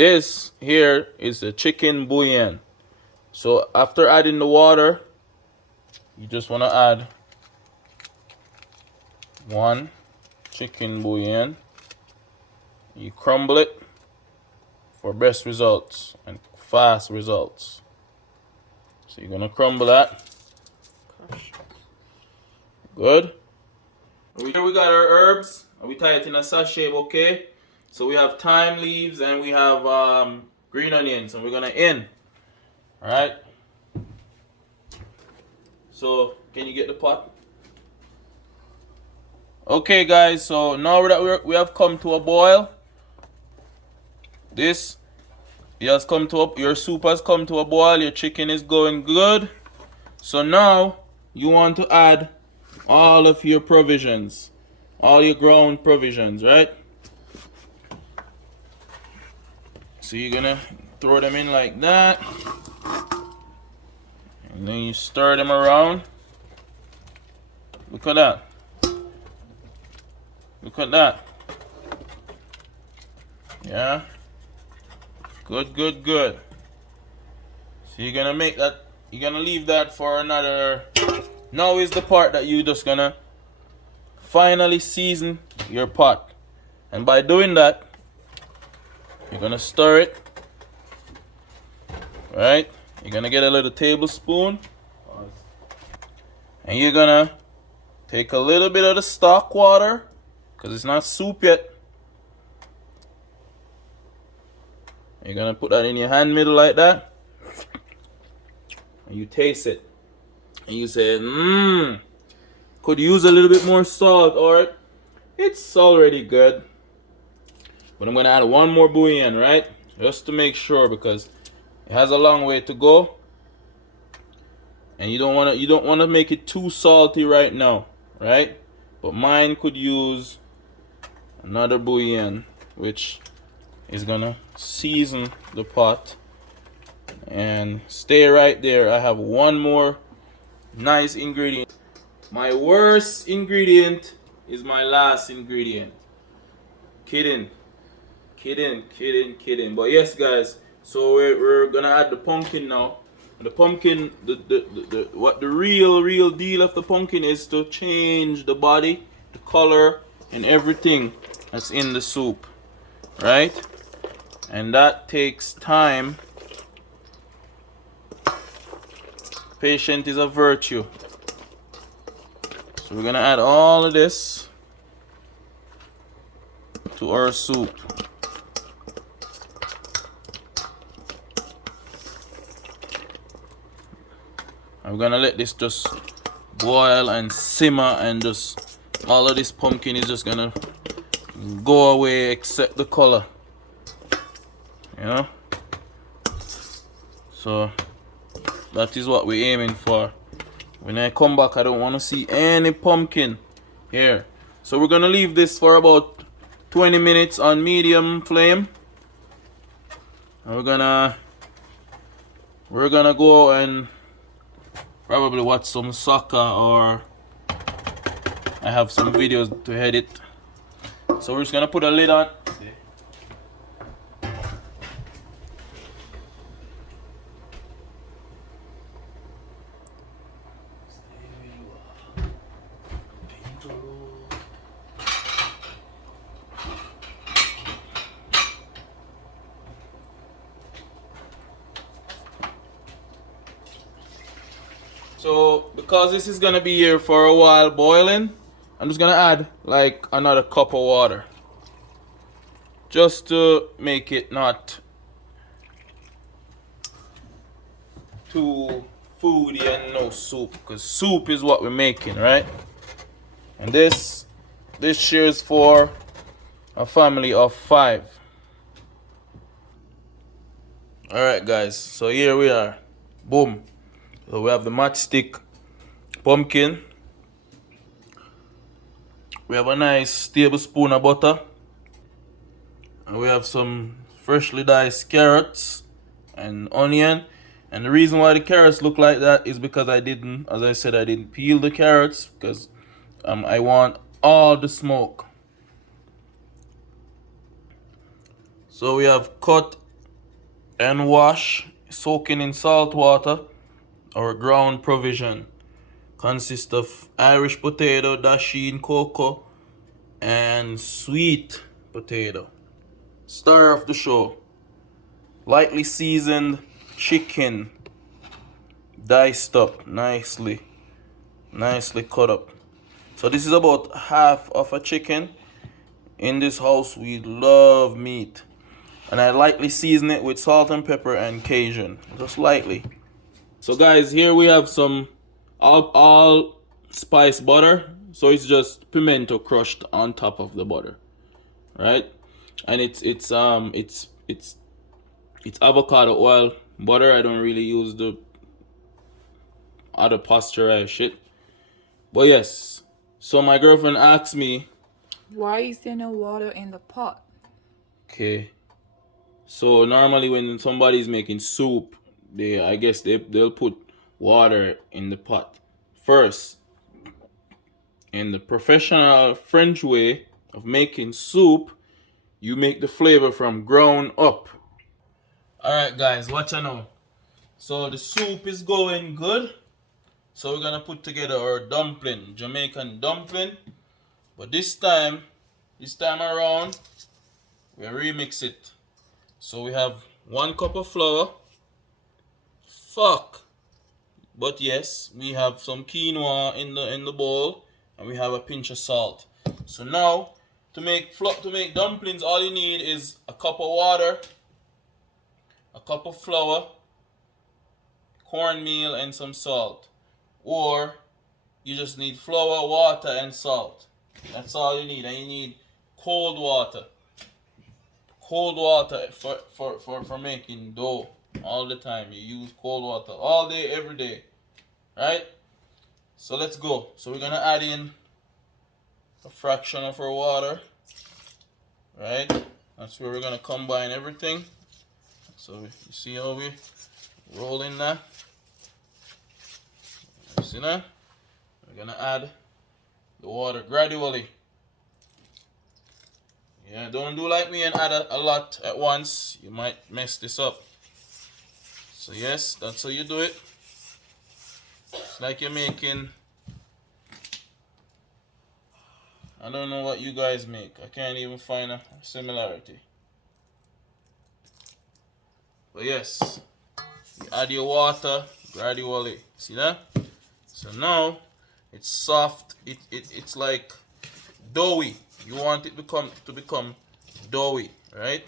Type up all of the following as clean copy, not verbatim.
This here is the chicken bouillon. So after adding the water, you just want to add 1 chicken bouillon. You crumble it for best results and fast results. So you're gonna crumble that. Good. Here we got our herbs. We tie it in a sachet, okay? So we have thyme leaves and we have green onions, and we're gonna in. All right. So can you get the pot? Okay, guys. So now that we have come to a boil, this has come to a, your soup has come to a boil. Your chicken is going good. So now you want to add all of your provisions, all your ground provisions, right? So you're gonna throw them in like that, and then you stir them around. Look at that. Look at that. Yeah. Good, good, good. So you're gonna make that, you're gonna leave that for another. Now is the part that you just gonna finally season your pot. And by doing that, you're gonna stir it. Right? You're gonna get a little tablespoon. And you're gonna take a little bit of the stock water, because it's not soup yet. You're gonna put that in your hand middle like that. And you taste it. And you say, could use a little bit more salt, or it's already good. But I'm gonna add 1 more bouillon, right? Just to make sure, because it has a long way to go. And you don't wanna make it too salty right now, right? But mine could use another bouillon, which is gonna season the pot. And stay right there. I have 1 more nice ingredient. My worst ingredient is my last ingredient. Kidding. But yes, guys, so we're gonna add the pumpkin now. The pumpkin, what the real deal of the pumpkin is to change the body, the color, and everything that's in the soup, right? And that takes time. Patience is a virtue. So we're gonna add all of this to our soup. I'm gonna let this just boil and simmer, and just all of this pumpkin is just gonna go away except the color. You know? So that is what we're aiming for. When I come back, I don't want to see any pumpkin here. So we're gonna leave this for about 20 minutes on medium flame. And we're gonna go and probably watch some soccer, or I have some videos to edit. So we're just gonna put a lid on. So because this is gonna be here for a while boiling, I'm just gonna add like another cup of water, just to make it not too foody and no soup, because soup is what we're making, right? And this shares for a family of 5. Alright guys, so here we are. Boom. So we have the matchstick pumpkin. We have a nice tablespoon of butter. And we have some freshly diced carrots and onion. And the reason why the carrots look like that is because I didn't peel the carrots, because I want all the smoke. So we have cut and wash, soaking in salt water. Our ground provision consists of Irish potato, dasheen, cocoa, and sweet potato. Star of the show, lightly seasoned chicken, diced up, nicely cut up. So this is about half of a chicken. In this house we love meat, and I lightly season it with salt and pepper and Cajun, just lightly. So guys, here we have some all spice butter. So it's just pimento crushed on top of the butter, right? And it's avocado oil butter. I don't really use the other pasteurized shit. But yes, so my girlfriend asked me, why is there no water in the pot? okay, so normally when somebody's making soup, I guess they'll put water in the pot first. In the professional French way of making soup, you make the flavor from ground up. Alright guys, watch out now. So the soup is going good. So we're gonna put together our dumpling, Jamaican dumpling. But this time around, we remix it. So we have 1 cup of flour. But yes, we have some quinoa in the bowl, and we have a pinch of salt. So now, to make dumplings, all you need is a cup of water, a cup of flour, cornmeal, and some salt. Or you just need flour, water, and salt. That's all you need. And you need cold water. Cold water for making dough all the time. You use cold water all day, every day. Right? So let's go. So we're going to add in a fraction of our water. Right? That's where we're going to combine everything. So you see how we roll in that? You see that? We're going to add the water gradually. Yeah, don't do like me and add a lot at once. You might mess this up. So yes, that's how you do it. It's like you're making, I don't know what you guys make. I can't even find a similarity. But yes, you add your water gradually. See that? So now it's soft. It's like doughy. You want it to become doughy, right?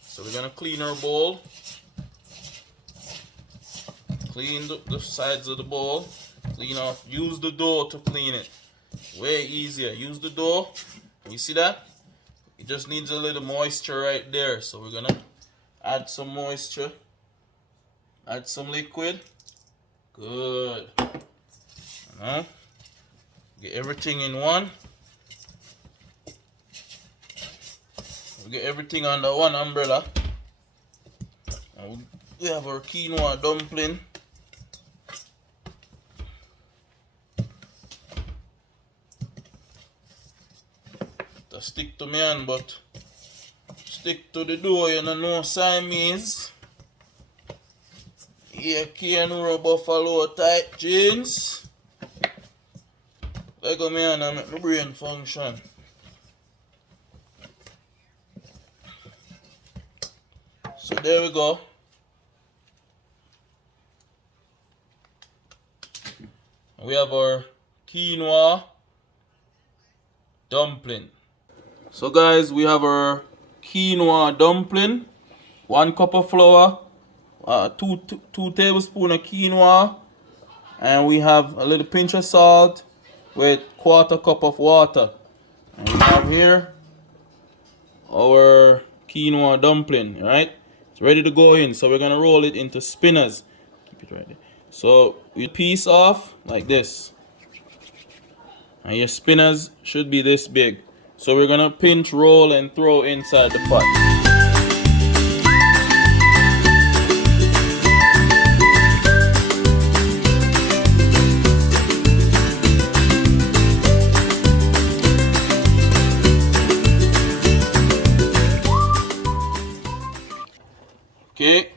So we're gonna clean our bowl. Clean the sides of the bowl. Clean off. Use the dough to clean it. Way easier. Use the dough. You see that? It just needs a little moisture right there. So we're gonna add some moisture. Add some liquid. Good. Now, get everything in one. We get everything under one umbrella. And we have our quinoa dumpling. To stick to me hand, but stick to the dough, you know, Siamese. Here, Canura Buffalo type jeans. Like a man and make my brain function. So there we go. We have our quinoa dumpling. So guys, we have our quinoa dumpling. 1 cup of flour, two tablespoons of quinoa, and we have a little pinch of salt with 1/4 cup of water. And we have here our quinoa dumpling, right? It's ready to go in. So we're gonna roll it into spinners. Keep it right there. So we piece off like this, and your spinners should be this big. So we're gonna pinch, roll, and throw inside the pot. Okay,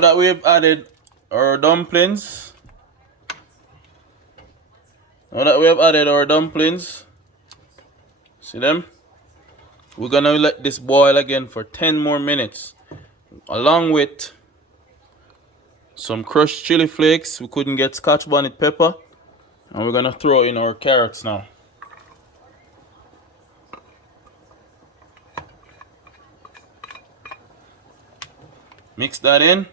Now that we've added our dumplings, see them? We're gonna let this boil again for 10 more minutes, along with some crushed chili flakes. We couldn't get scotch bonnet pepper, and we're gonna throw in our carrots now. Mix that in.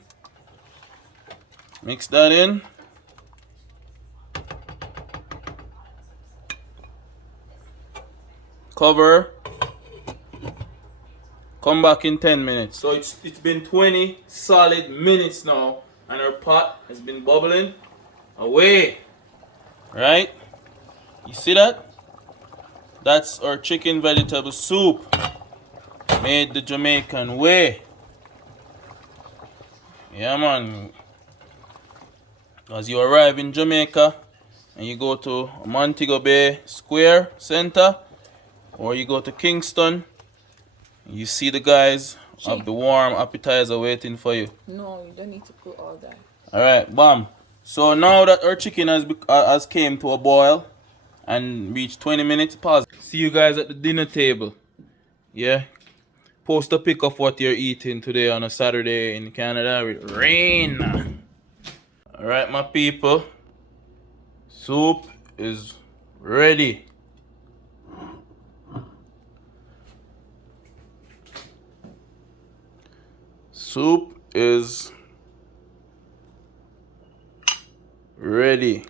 Mix that in. Cover. Come back in 10 minutes. So it's been 20 solid minutes now, and our pot has been bubbling away. Right? You see that? That's our chicken vegetable soup made the Jamaican way. Yeah, man. As you arrive in Jamaica and you go to Montego Bay Square Center, or you go to Kingston, you see the guys have the warm appetizer waiting for you. No, you don't need to put all that. Alright, bam. So now that our chicken has came to a boil and reached 20 minutes, pause. See you guys at the dinner table. Yeah. Post a pic of what you're eating today on a Saturday in Canada with rain. Alright, my people. Soup is ready. Soup is ready.